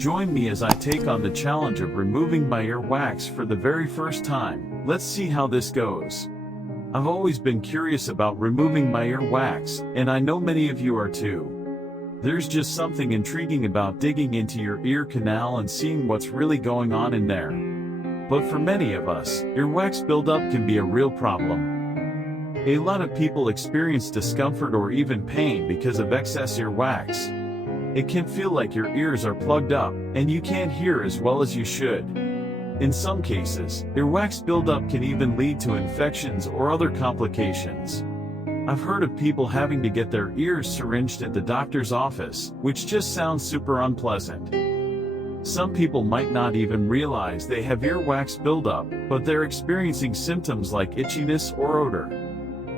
Join me as I take on the challenge of removing my earwax for the very first time. Let's see how this goes. I've always been curious about removing my earwax, and I know many of you are too. There's just something intriguing about digging into your ear canal and seeing what's really going on in there. But for many of us, earwax buildup can be a real problem. A lot of people experience discomfort or even pain because of excess earwax. It can feel like your ears are plugged up, and you can't hear as well as you should. In some cases, earwax buildup can even lead to infections or other complications. I've heard of people having to get their ears syringed at the doctor's office, which just sounds super unpleasant. Some people might not even realize they have earwax buildup, but they're experiencing symptoms like itchiness or odor.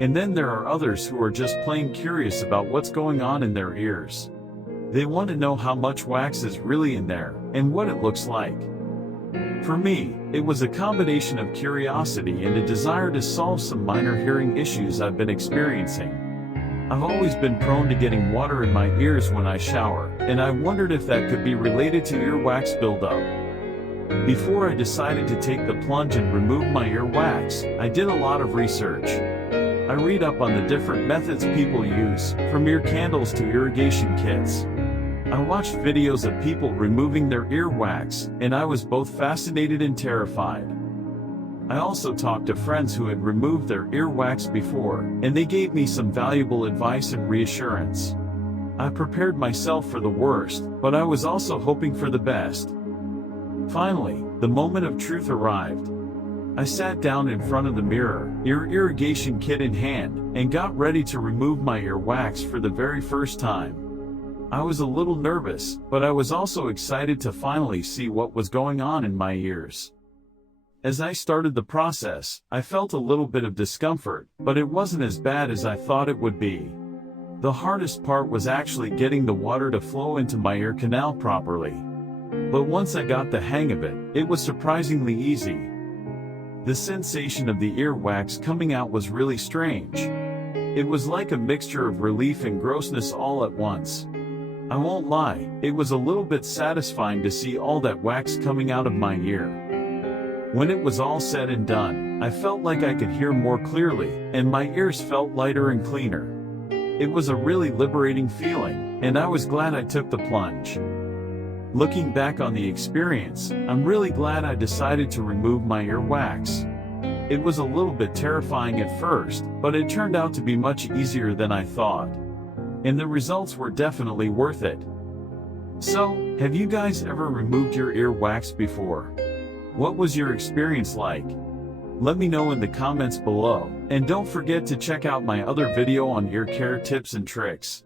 And then there are others who are just plain curious about what's going on in their ears. They want to know how much wax is really in there, and what it looks like. For me, it was a combination of curiosity and a desire to solve some minor hearing issues I've been experiencing. I've always been prone to getting water in my ears when I shower, and I wondered if that could be related to earwax buildup. Before I decided to take the plunge and remove my earwax, I did a lot of research. I read up on the different methods people use, from ear candles to irrigation kits. I watched videos of people removing their earwax, and I was both fascinated and terrified. I also talked to friends who had removed their earwax before, and they gave me some valuable advice and reassurance. I prepared myself for the worst, but I was also hoping for the best. Finally, the moment of truth arrived. I sat down in front of the mirror, irrigation kit in hand, and got ready to remove my earwax for the very first time. I was a little nervous, but I was also excited to finally see what was going on in my ears. As I started the process, I felt a little bit of discomfort, but it wasn't as bad as I thought it would be. The hardest part was actually getting the water to flow into my ear canal properly. But once I got the hang of it, it was surprisingly easy. The sensation of the earwax coming out was really strange. It was like a mixture of relief and grossness all at once. I won't lie, it was a little bit satisfying to see all that wax coming out of my ear. When it was all said and done, I felt like I could hear more clearly, and my ears felt lighter and cleaner. It was a really liberating feeling, and I was glad I took the plunge. Looking back on the experience, I'm really glad I decided to remove my earwax. It was a little bit terrifying at first, but it turned out to be much easier than I thought. And the results were definitely worth it. So, have you guys ever removed your earwax before? What was your experience like? Let me know in the comments below, and don't forget to check out my other video on ear care tips and tricks.